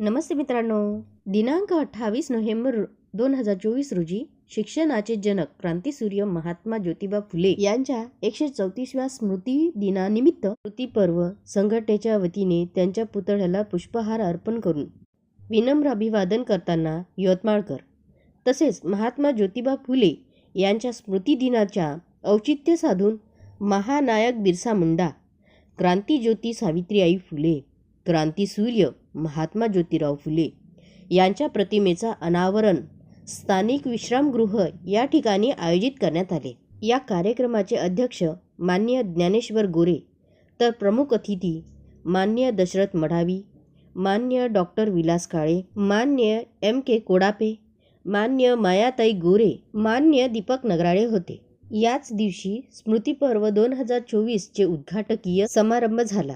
नमस्ते मित्रांनो, दिनांक 28 नोव्हेंबर 2024 रोजी शिक्षणाचे जनक क्रांतीसूर्य महात्मा ज्योतिबा फुले यांच्या 134व्या स्मृती दिनानिमित्त स्मृतिपर्व संघटनेच्या वतीने त्यांच्या पुतळ्याला पुष्पहार अर्पण करून विनम्र अभिवादन करताना यवतमाळकर तसेच महात्मा ज्योतिबा फुले यांच्या स्मृती दिनाच्या औचित्य साधून महानायक बिरसा मुंडा, क्रांतीज्योती सावित्रीबाई फुले, क्रांतीसूर्य महात्मा ज्योतिराव फुले यांच्या प्रतिमेचा अनावरण स्थानिक विश्रामगृह या ठिकाणी आयोजित करण्यात आले। या कार्यक्रमाचे अध्यक्ष माननीय ज्ञानेश्वर गोरे तर प्रमुख अतिथी माननीय दशरथ मडावी, माननीय डॉक्टर विलास काळे, माननीय MK कोडापे, माननीय मायाताई गोरे, माननीय दीपक नगराळे होते। याच दिवशी स्मृतिपर्व 2024 चे उद्घाटकीय समारंभ झाला।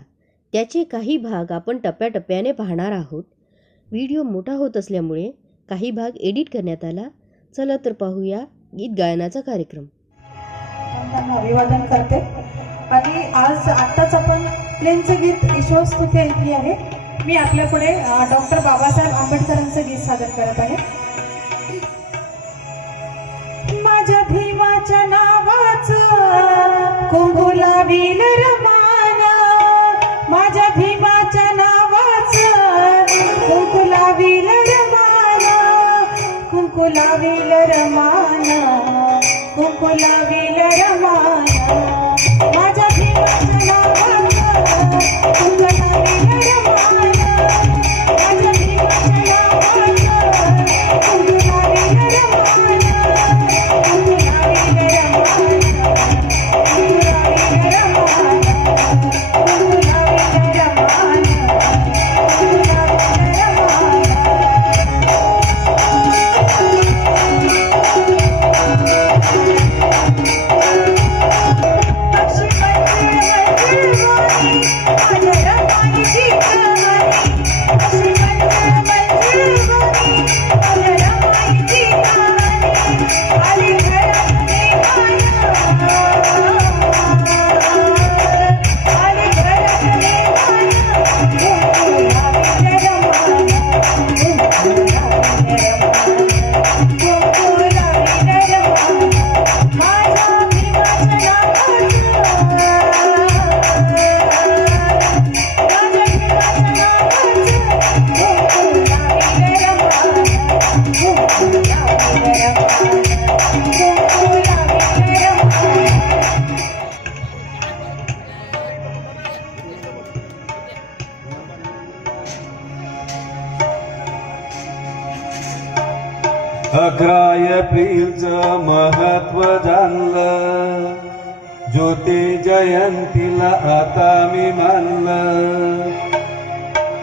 त्याचे काही भाग आपण टप्प्याटप्प्याने पाहणार आहोत। व्हिडिओ मोठा होत असल्यामुळे काही भाग एडिट करण्यात आला। चला तर पाहूया गीत गायनाचा कार्यक्रम। अभिवादन करते आणि आज आत्ताच आपण प्लेनचं गीत ईश्वरस्तुती ऐकली आहे। मी आपल्या पुढे डॉक्टर बाबासाहेब आंबेडकरांचं गीत सादर करत आहे। माझ्या भीमाच्या नावाचं कुंकू लावील रमाना, माझ्या भीमाच्या नावाचं कुंकू लावील रमाना, कुंकू लावील रमाना, कुंकू लावील रमाना, माझ्या भीमाच्या नावाचं कुंकू लावील रमाना, माझ्या भीमाच्या नावाचं कुंकू लावील रमाना, कुंकू लावील रमाना, कुंकू लावील रमाना, कुंकू लावील रमाना, कुंकू लावील रमाना। अकरा एप्रिलचं महत्व जाणलं, ज्योती जयंतीला आता मी मानलं।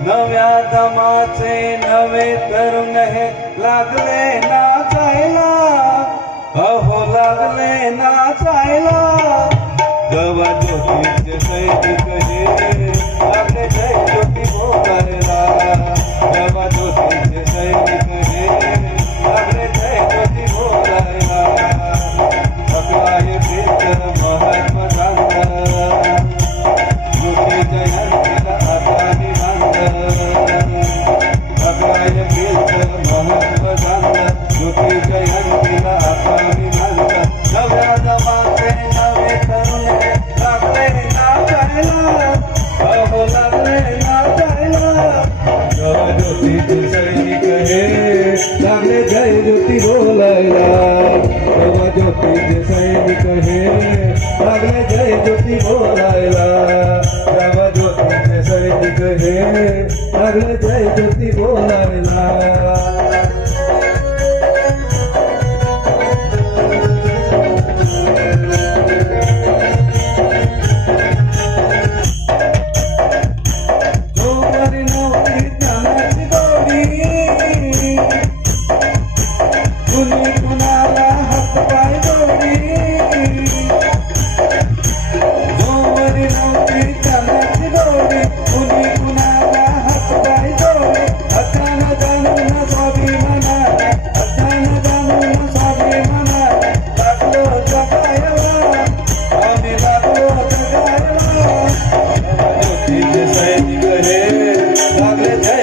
नव्या दमाचे नवे तरुण हे लागले नाचायला, अहो लागले नाचायला। गवा ज्योतीचे सैनिक हे लागले जय ज्योती बोलायला, गवा ज्योतीचे सैनिक हे लागले जय ज्योती बोलायला। अकरा एप्रिलचं महत्व जाणलं, ज्योती जयंतीला आता मी मानलं। अकरा एप्रिलचं महत्व जाणलं, ज्योती जयंतीला आता मी मानलं। नव्या जमाते नवे तरुण लागले नाचायला, अहो लागले नाचायला। गवा ज्योतीचे सैनिक हे लागले जय ज्योती बोलायला, गवा ज्योतीचे सैनिक हे लागले जय ज्योती बोलायला, गवा ज्योतीचे सैनिक हे लागले जय ज्योती बोलायला।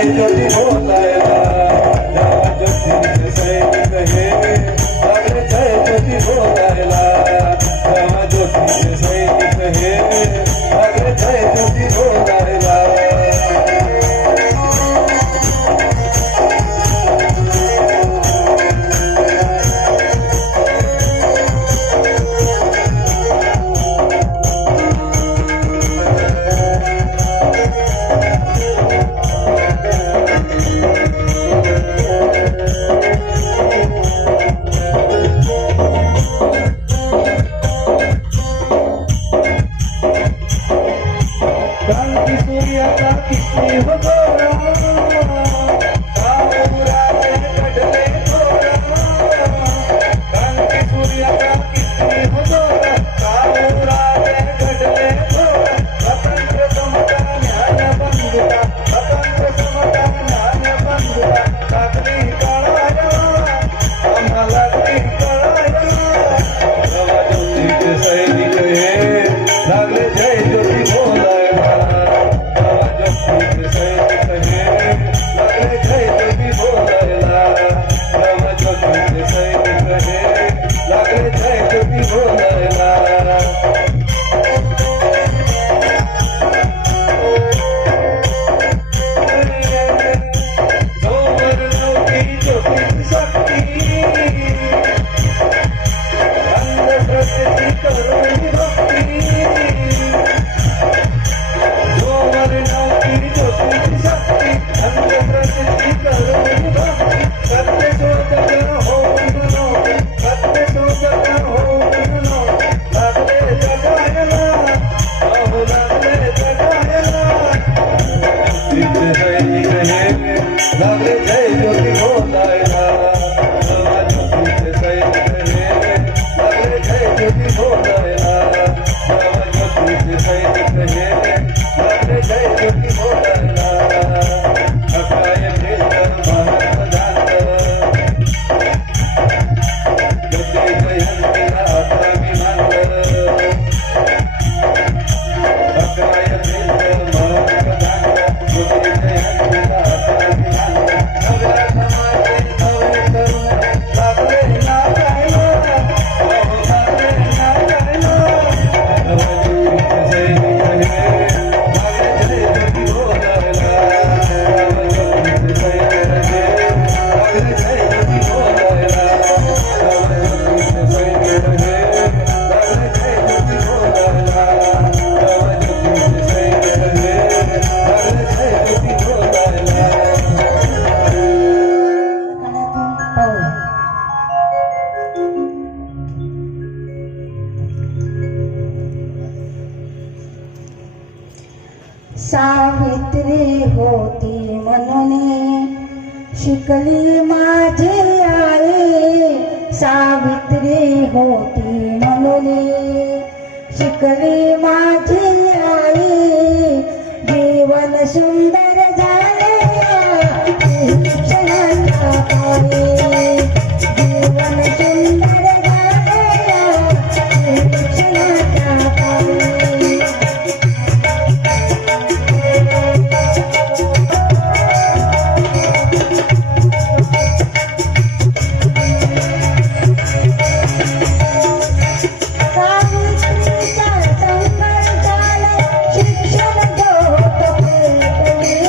ज्योती बोल सैनिक हे लागले जय ज्योती बोलायला. तेव्हा ज्योतीचे सैनिक हे लागले जय ज्योती बोलायला. क्रांती सूर्याचा किती होतोरा, काळोराचे घडले थोरा. क्रांती सूर्याचा किती होतोरा, काळोराचे घडले थोरा. स्वातंत्र्य समता ज्ञान बंधुता, स्वातंत्र्य समता ज्ञान बंधुता. लागली कळाया आम्हाला, लागली कळाया. तेव्हा ज्योतीचे सैनिक हे लागले जय ज्योती बोलायला. तेव्हा ज्योतीचे सैनिक हे लागले जय ज्योती बोलायला. तेव्हा ज्योतीचे सैनिक हे लागले जय ज्योती बोलायला. जोवर नव्हती ज्योतीची शक्ती, अंधश्रद्धेची करुणी भक्ती. जोवर नव्हती ज्योतीची शक्ती, अंधश्रद्धेची करुणी भक्ती. सत्य शोधक होऊन नव्हते, सत्य शोधक होऊन नव्हते. लागले जगायला, अहो लागले जगायला. ज्योतीचे सैनिक हे लागले जय ज्योती बोलायला. तेव्हा ज्योतीचे सैनिक हे लागले जय ज्योती बोलायला. तेव्हा ज्योतीचे सैनिक हे लागले जय ज्योती बोलायला. 11 एप्रिल महात्मा झालं, ज्योती जयंतीला आता मी मानलं. 11 एप्रिल महात्मा झालं, ज्योती जयंतीला आता मी मानलं. नव्या समाजे नवे तरुण लागले नाचायला, अहो लागले नाचायला. तेव्हा ज्योतीचे सैनिक हे लागले जय ज्योती बोलायला. तेव्हा ज्योतीचे सैनिक हे लागले जय ज्योती बोलायला. तेव्हा ज्योतीचे सैनिक हे लागले जय ज्योती बोलायला. तेव्हा ज्योतीचे सैनिक हे लागले जय ज्योती बोलायला. पाहूया. सावित्री होती म्हणून शिकली माझी आई. सावित्री होती म्हणून शिकली माझी आई. जीवन सुंदर झाले शिक्षणाच्या पायी. जीवन सुंदर झाले शिक्षणाच्या पायी. सावित्रीच्या संघर्षाला शिक्षण ज्योत पेटली.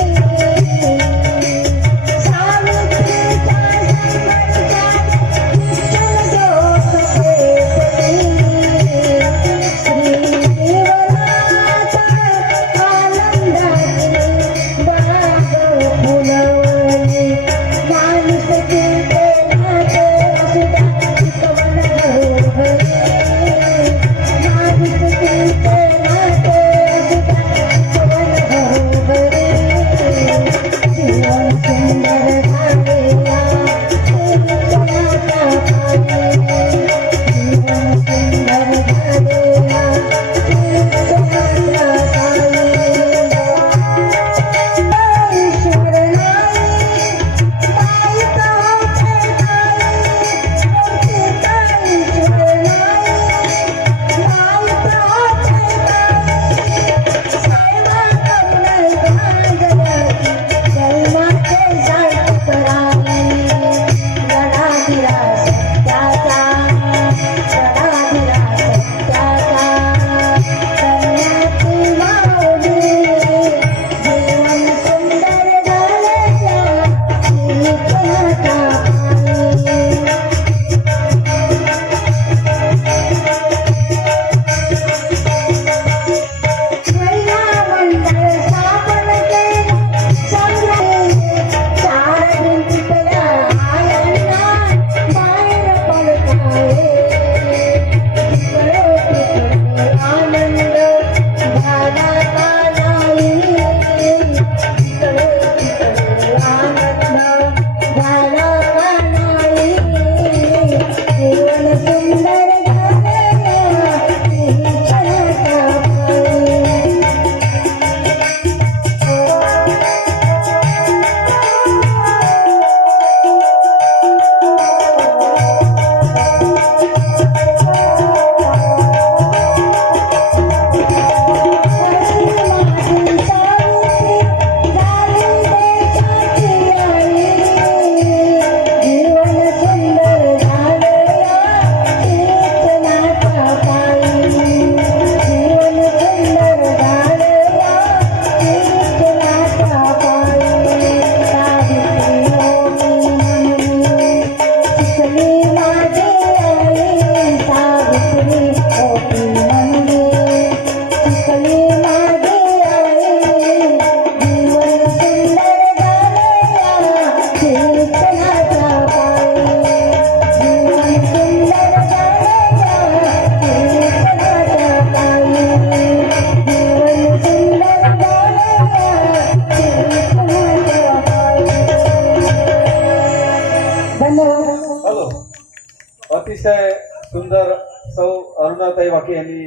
अतिशय सुंदर सौ अरुणाताई वाके यांनी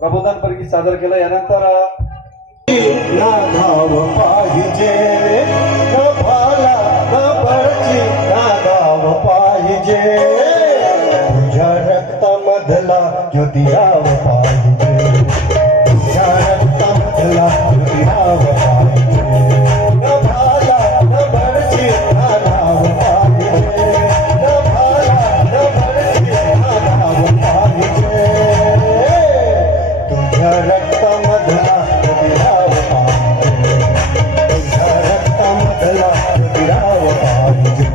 प्रबोधनपर गीत सादर केलं. यानंतर नागाव पाहिजे न भाला न बळची नागाव पाहिजे तुझ्या रक्तामधला ज्योतिराव पाहिजे तुझ्या रक्तामधला ज्योतिराव पाहिजे न भाला न बळची नागाव पाहिजे न भाला न बळची नागाव पाहिजे तुझ्या रक्तामधला ज्योतिराव पाहिजे तुझ्या रक्तामधला ज्योतिराव पाहिजे.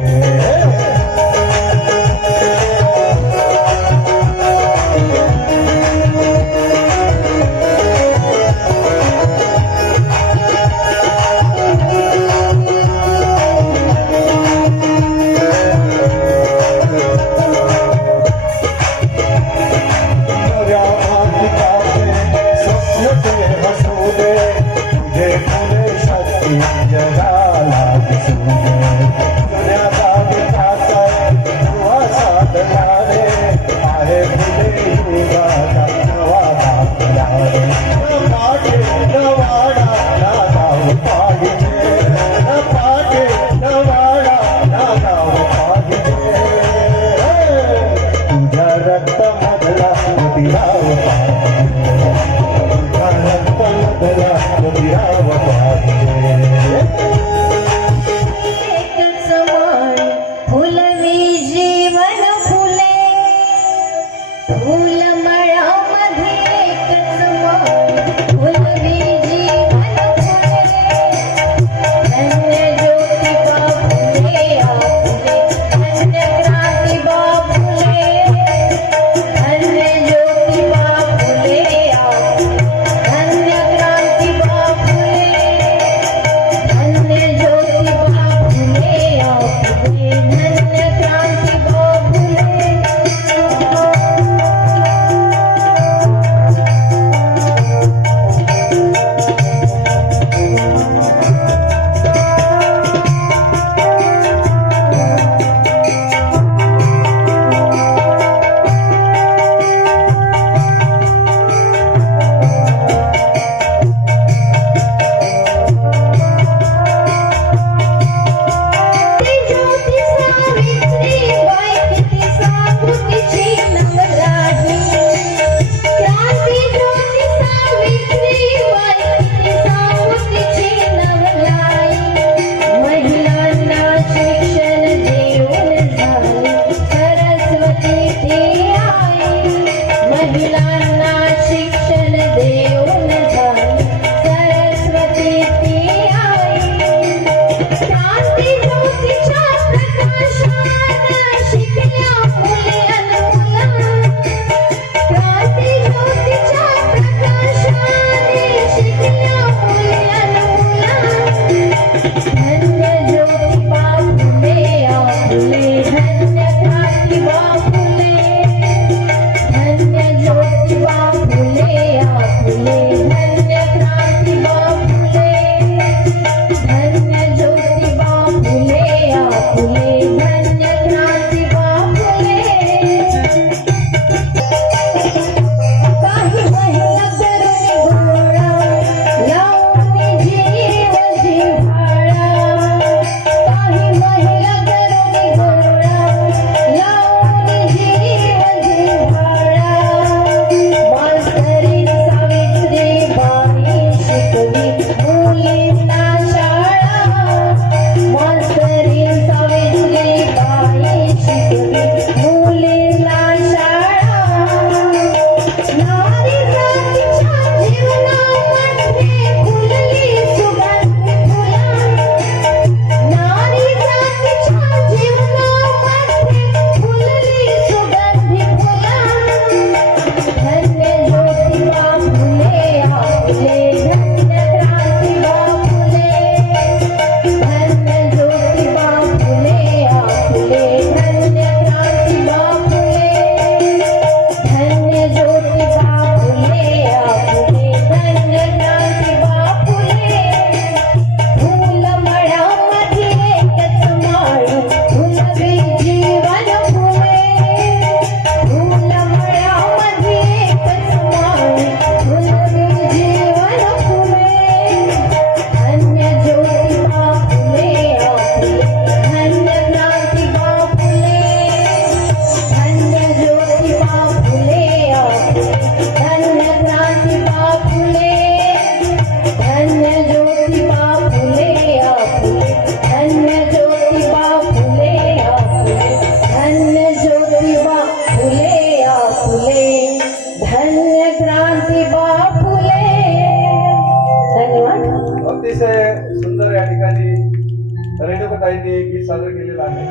ताईंनी गीत सादर केलेलं आहे.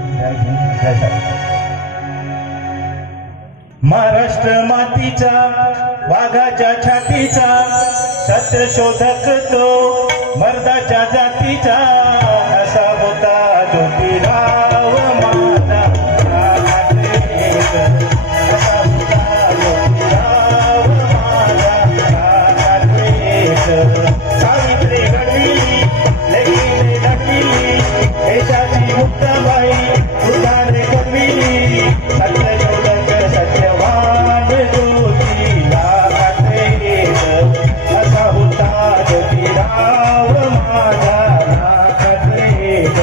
महाराष्ट्र मातीचा वाघाच्या छातीचा सत्य शोधक तो मर्दाच्या जातीचा असा होता ज्योतिराव माझा प्राणात एक. असा होता ज्योतिराव माझा प्राणात एक. सावित्री घडविली लेकीने घडविली देशाची मुक्ताबाई उद्धार करविली सत्य शोधक सत्यवान ज्योतिराव एक. असा होता ज्योतिराव माझा प्राणात एक.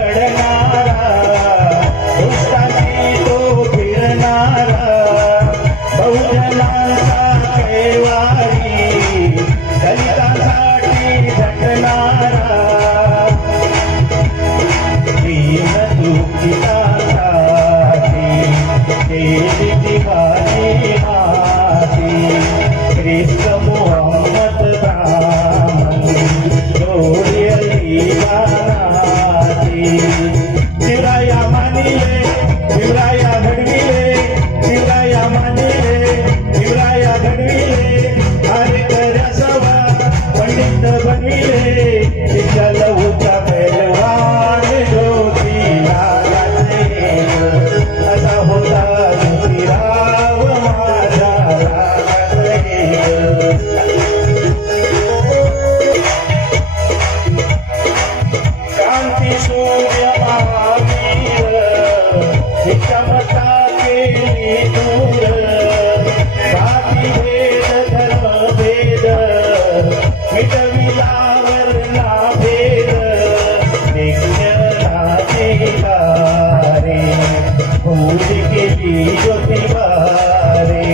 लढणारा दुष्टाची तो फिरणारा बहुजनांचा कैवारी दलितांसाठी झटणारा दीन दुःखितांसाठी केली दिवाळी माती ख्रिस्त मोहम्मद ब्राह्मण जोडली गानाती. शिवराया मानिले शिवराया घडविले शिवराया मानिले शिवराया घडविले अरे कर्या सभा पंडित बनविले विठ्ठल होता पैलवान ज्योतिराव एक. असा होता ज्योतिराव माझा प्राणात एक. क्रांती सूर्य महावीर विषमता केली दूर जाती भेद धर्म भेद मिटविला वर्णा भेद रे फूल केली ज्योतिबारे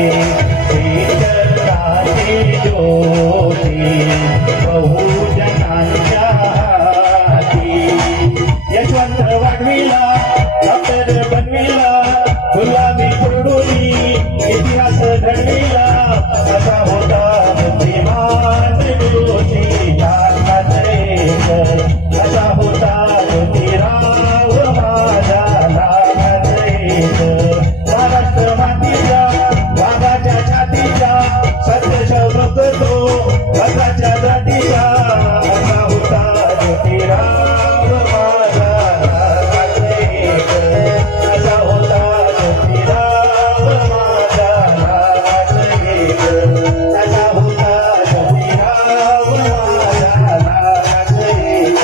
देशराचे ज्योती बहुजनांच्या हाती. यशवंत वाढविला डॉक्टर बनविला गुलाबी पुरडुली इतिहास घडविला असा होता बुद्धिमान ज्योतिराव एक. असा होता ज्योतिराव माझा प्राणात एक. महाराष्ट्र मातीचा वाघाच्या छातीचा सत्य शोधक तो मर्दाच्या जातीचा असा होता ज्योतिराव माझा प्राणात एक. असा होता ज्योतिराव माझा प्राणात एक. असा होता ज्योतिराव माझा प्राणात एक.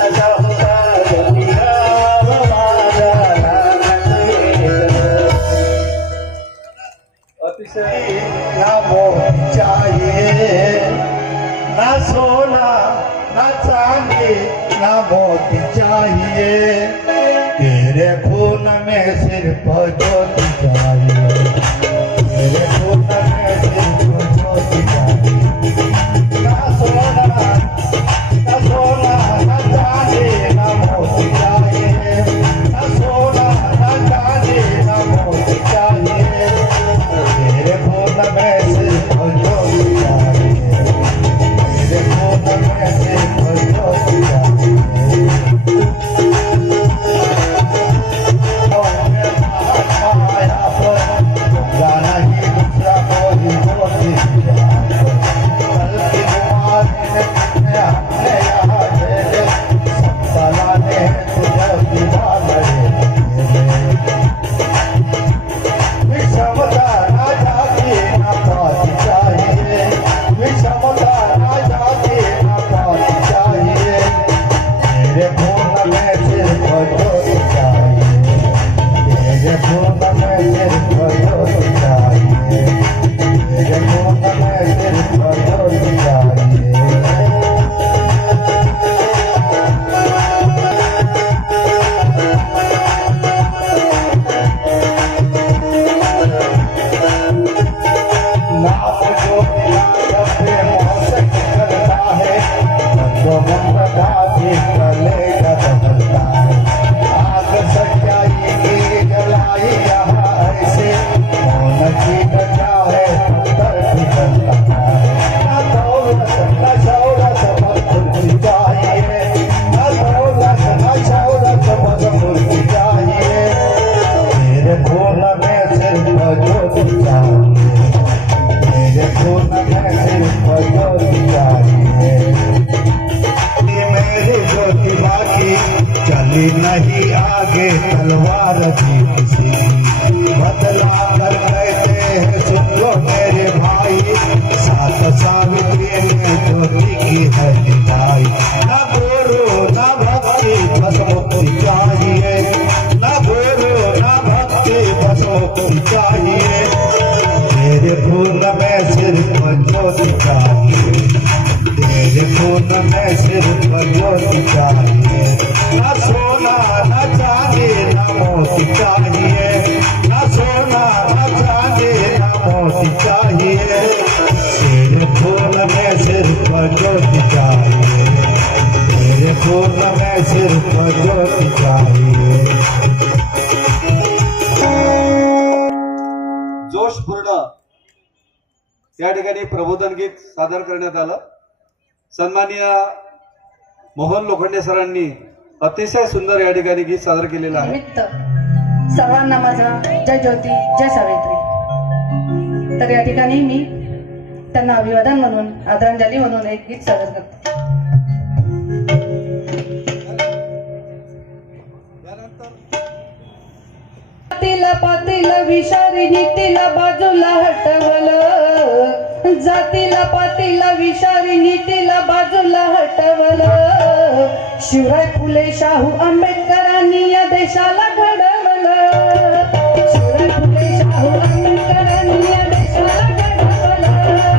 असा होता ज्योतिराव माझा प्राणात एक. अतिशय ना मोह चाहिए ना सोना ना चांदी ना मोती चाहिए तेरे खून में सिर्फ ज्योति चाहिए. तेरे खून में सिर्फ ज्योति चाहिए. ना सोना ना चांदी ना मोती चाहिए. ना सोना ना चांदी ना मोती चाहिए तेरे खून में सिर्फ ज्योति चाहिए. तेरे खून में सिर्फ ज्योति चाहिए. महात्मा चली नहीं आगे तलवार की किसी, बदला कर कहते हैं सुन लो मेरे भाई, सात सावित्री ने ज्योति की है निभाई। ना गुरु ना भक्ति बस मुक्ति चाहिए, ना गुरु ना भक्ति बस मुक्ति चाहिए, तेरे खून में सिर्फ ज्योति चाहिए, तेरे खून में सिर्फ ज्योति चाहिए। ना सोना ना चांदी ना मोती चाहिए, ना सोना ना चांदी ना मोती चाहिए, तेरे खून में सिर्फ ज्योति चाहिए, तेरे खून में सिर्फ ज्योति चाहिए। जोशपूर्ण या ठिकाणी प्रबोधन गीत सादर करण्यात आलं। सन्माननीय मोहन लोखंडे सरांनी अतिशय सुंदर या ठिकाणी गीत सादर केलेलं आहे। निमित्त सर्वांना माझा जय ज्योती जय सावित्री। तर या ठिकाणी मी त्यांना अभिवादन म्हणून आदरांजली म्हणून एक गीत सादर करते। तिला पातीला विषारी नीतीला बाजूला हटवलं, जातीला पातीला विषारी नीतीला बाजूला हटवलं, शिवराय फुले शाहू आंबेडकरांनी या देशाला घडवलं, शिवराय फुले शाहू आंबेडकरांनी या देशाला घडवलं,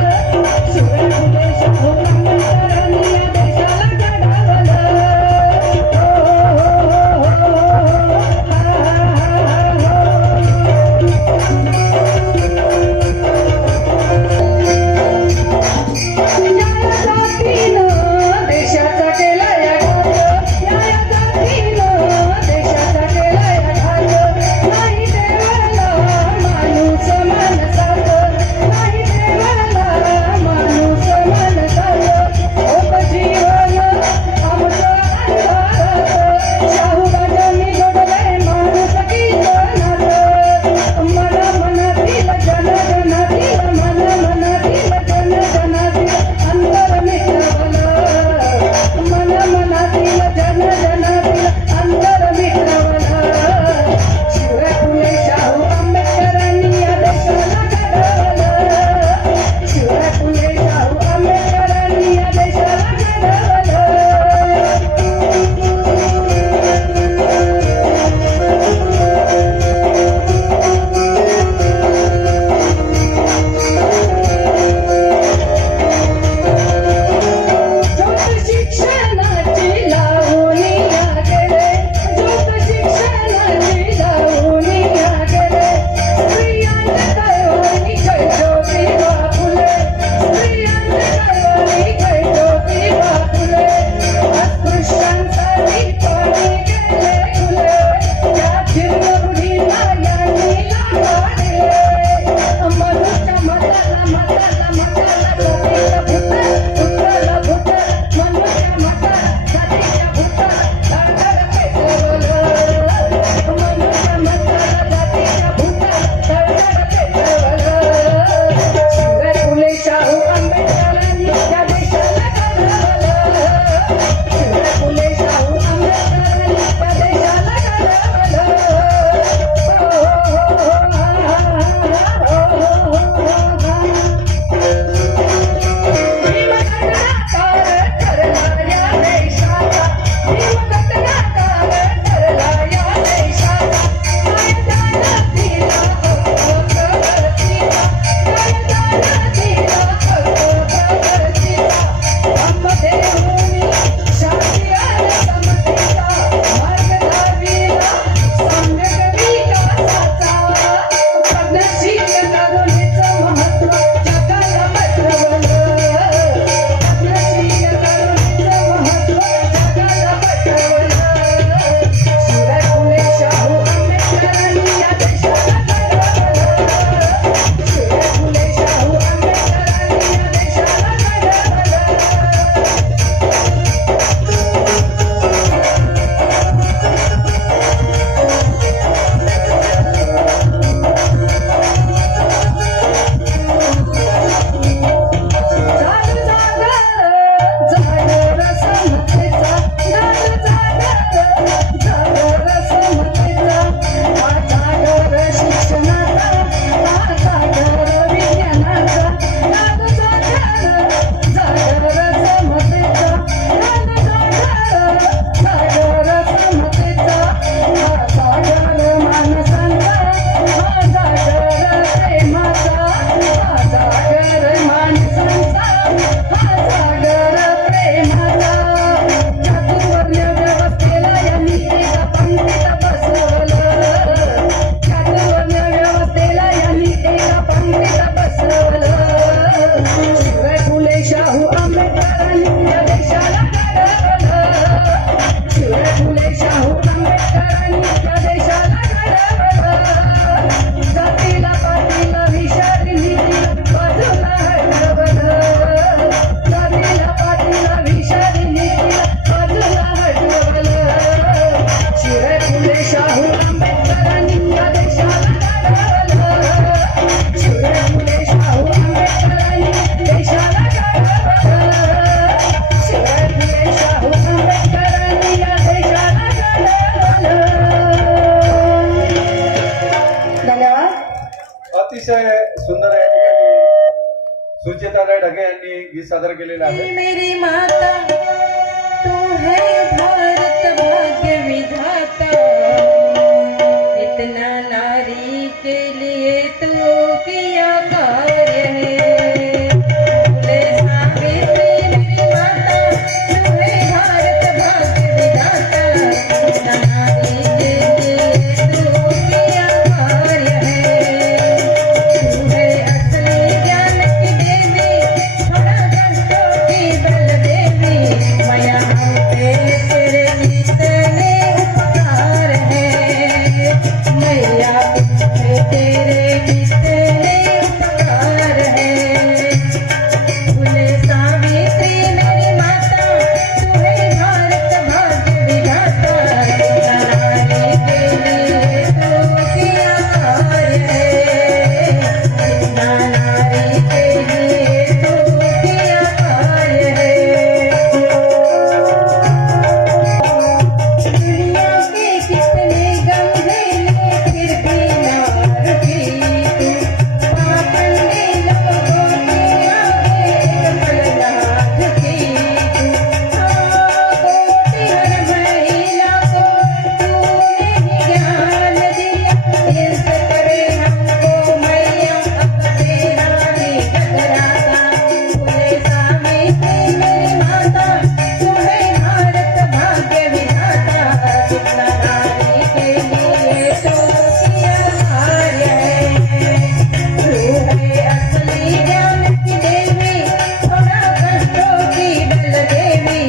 शिवराय फुले शाहू आंबेडकरांनी या देशाला घडवलं। देशाचा केला या सुंदर या ठिकाणी सुचिताराय ढगे यांनी गीत सादर केलेलं आहे. मेरी माता तू है भारत भाग्य विधाता, इतना नारी के लिए तू किया कार्य है. बोले सावित्री मेरी माता तू है भारत भाग्य विधाता, इतना नारी के लिए तू किया कार्य है. तू है असली ज्ञान की देवी, थोड़ा कष्टों की बल देवी, माया हम पे तेरे इतने उपकार है. मैया पे तेरे इतने उपकार है. बोले सावित्री मेरी माता तू है भारत भाग्य विधाता, इतना नारी के लिए तू किया कार्य है. इतना नारी के लिए तू किया कार्य है. दुनिया के कितने गम झेले फिर भी ना रुकी तू, पाखंडी लोगों के आगे कमल ना झुकी तू. कोटि हर महिला को तूने ही ज्ञान दिया, इज्जत करे हमको मैया अपने रानी जगराता. बोले सावित्री मेरी माता तू है भारत भाग्य विधाता, इतना नारी के लिए तो किया कार्य है. तू है असली ज्ञान की देवी, थोड़ा कष्टों की बल देवी,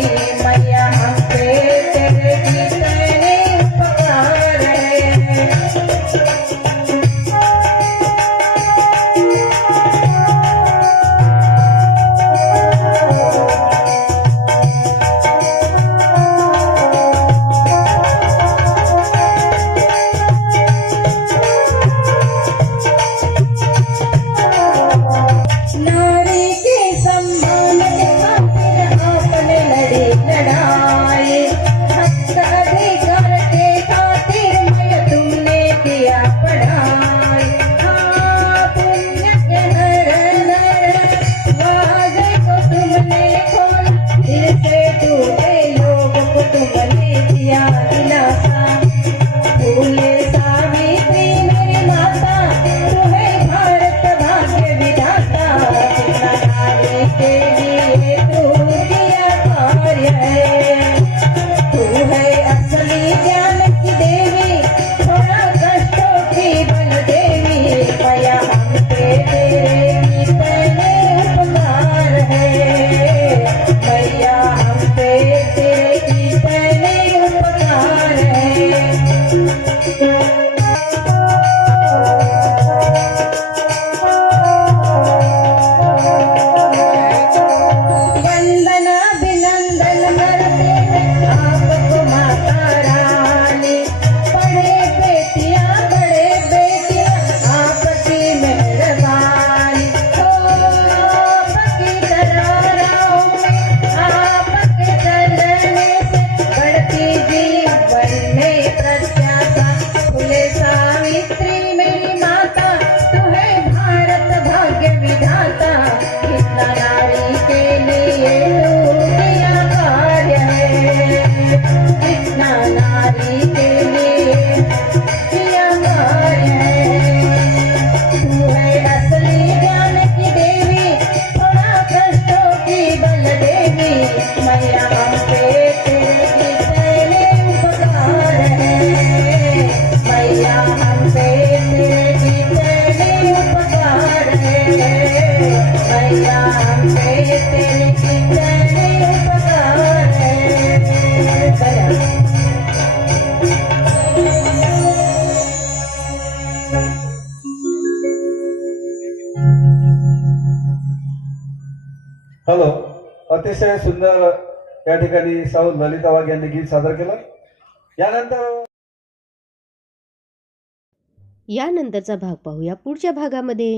मैया हम पे तेरे कितने उपकार है. नारी के सम्मान के खातिर आपने लड़ी लड़ाई, हक अधिकार के खातिर मैया तुमने किया पढ़ाई. हाँ पुण्य के नर नर वाजे को तुमने खोला, दिल से टूटे लोग को तुमने दिया दिलासा. बोले सावित्री मेरी माता तू है भारत भाग्य विधाता, इतना नारी के लिए तू किया कार्य है. तू है असली ज्ञान की देवी, थोड़ा कष्टों की बल देवी, मैया हम पे तेरे कितने उपकार है. मैया हम पे तेरे कितने उपकार है. वंदना अभिनंदन करते हैं आपको माता रानी, बड़े बेटियां आपकी मेहरबानी. आपकी दरारों में आपके चलने से बढ़ती जीवन में प्रत्याशा. बोले सावित्री मेरी माता तू है भारत भाग्य विधाता, इतना नारी के लिए तू किया कार्य है. इतना नारी के लिए किया कार्य है. तू है असली ज्ञान की देवी, थोड़ा कष्टों की बल देवी, मैया हम पे तेरे कितने उपकार है. मैया हम पे तेरे कितने उपकार है. मैया हम पे तेरे कितने उपकार है. हॅलो, अतिशय सुंदर या ठिकाणी सौ ललिता वाघ यांनी गीत सादर केलं. यानंतरचा भाग पाहूया पुढच्या भागामध्ये.